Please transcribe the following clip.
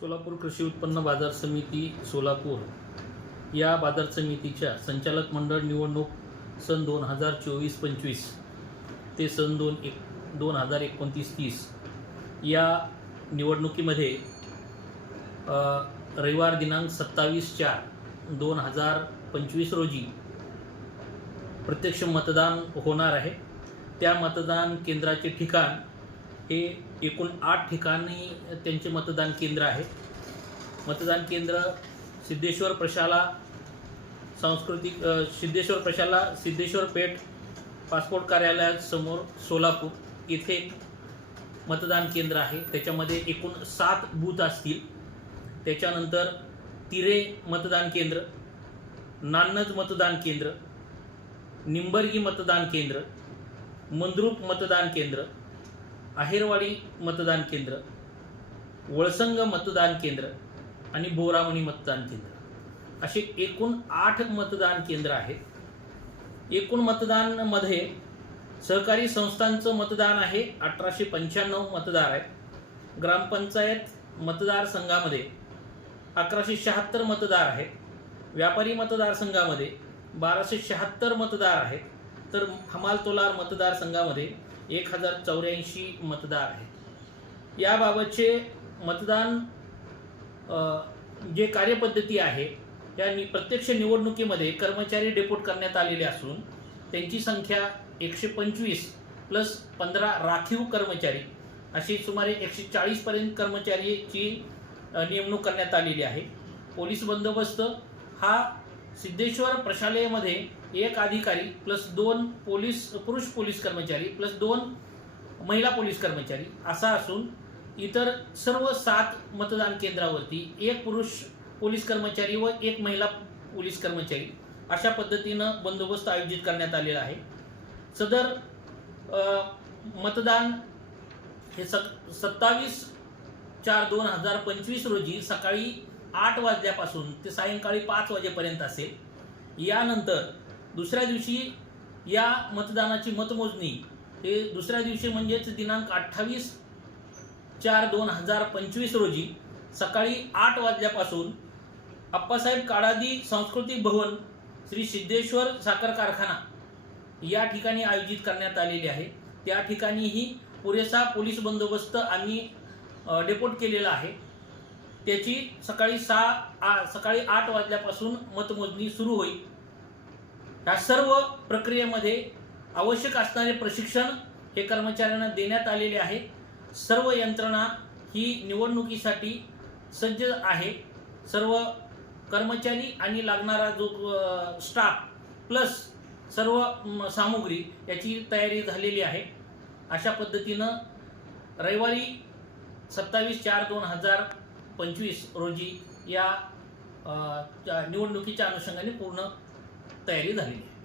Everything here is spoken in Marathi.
सोलापूर कृषी उत्पन्न बाजार समिती सोलापूर या बाजार समितीच्या संचालक मंडळ निवडणूक सन दोन हजार चोवीस पंचवीस ते सन दोन एक दोन हजार एकोणतीस तीस या निवडणुकीमध्ये रविवार दिनांक सत्तावीस चार दोन हजार पंचवीस रोजी प्रत्यक्ष मतदान होणार आहे. त्या मतदान केंद्राचे ठिकाण हे एकूण आठ ठिकाणी त्यांचे मतदान केंद्र आहे. मतदान केंद्र सिद्धेश्वर प्रशाला सांस्कृतिक सिद्धेश्वर प्रशाला सिद्धेश्वर पेठ पासपोर्ट कार्यालयासमोर सोलापूर येथे मतदान केंद्र आहे. त्याच्यामध्ये एकूण सात बूथ असतील. त्याच्यानंतर तिरे मतदान केंद्र नान्नज मतदान केंद्र निंबर्गी मतदान केंद्र मंद्रुप मतदान केंद्र आहेरवाडी मतदान केंद्र वळसंग मतदान केंद्र आणि बोरावणी मतदान केंद्र. असे एकूण आठ मतदान केंद्र आहेत. एकूण मतदानमध्ये सहकारी संस्थांचं मतदान आहे अठराशे पंच्याण्णव मतदार आहेत. ग्रामपंचायत मतदारसंघामध्ये अकराशे शहात्तर मतदार आहेत. व्यापारी मतदारसंघामध्ये बाराशे शहात्तर मतदार आहेत. तर हमालतोलार मतदारसंघामध्ये एक हजार चौऱ्याऐंशी मतदार आहेत. याबाबतचे मतदान जे कार्यपद्धती आहे त्या नि प्रत्यक्ष निवडणुकीमध्ये कर्मचारी डेपोट करण्यात आलेले असून त्यांची संख्या एकशे पंचवीस प्लस पंधरा राखीव कर्मचारी अशी सुमारे एकशे चाळीसपर्यंत कर्मचारीची नेमणूक करण्यात आलेली आहे. पोलीस बंदोबस्त हा सिद्धेश्वर प्रशालेमध्ये एक अधिकारी प्लस दोन पोलीस पुरुष पोलीस कर्मचारी प्लस दोन महिला पोलीस कर्मचारी असा असून इतर सर्व सात मतदान केंद्रावरती एक पुरुष पोलीस कर्मचारी व एक महिला पोलीस कर्मचारी अशा पद्धतीनं बंदोबस्त आयोजित करण्यात आलेला आहे. सदर मतदान हे सत सत्तावीस चार दोन हजार पंचवीस रोजी सकाळी आठ वाजल्यापासून ते सायंकाळी पाच वाजेपर्यंत असेल. यानंतर दुसऱ्या दिवशी या मतदानाची मतमोजणी हे दुसऱ्या दिवशी म्हणजेच दिनांक अठ्ठावीस चार दोन हजार पंचवीस रोजी सकाळी आठ वाजल्यापासून अप्पासाहेब काळादी सांस्कृतिक भवन श्री सिद्धेश्वर साखर कारखाना या ठिकाणी आयोजित करण्यात आलेली आहे. त्या ठिकाणीही पुरेसा पोलीस बंदोबस्त आम्ही डेपोट केलेला आहे. त्याची सकाळी सहा आ, सकाळी आठ वाजल्यापासून मतमोजणी सुरू होईल. या सर्व प्रक्रियेमध्ये आवश्यक असणारे प्रशिक्षण हे कर्मचाऱ्यांना देण्यात आलेले आहे. सर्व यंत्रणा ही निवडणुकीसाठी सज्ज आहे. सर्व कर्मचारी आणि लागणारा जो स्टाफ प्लस सर्व सामुग्री याची तयारी झालेली आहे. अशा पद्धतीनं रविवारी सत्तावीस चार दोन हजार पंचवीस रोजी या निवडणुकीच्या अनुषंगाने पूर्ण तयारी झालेली आहे.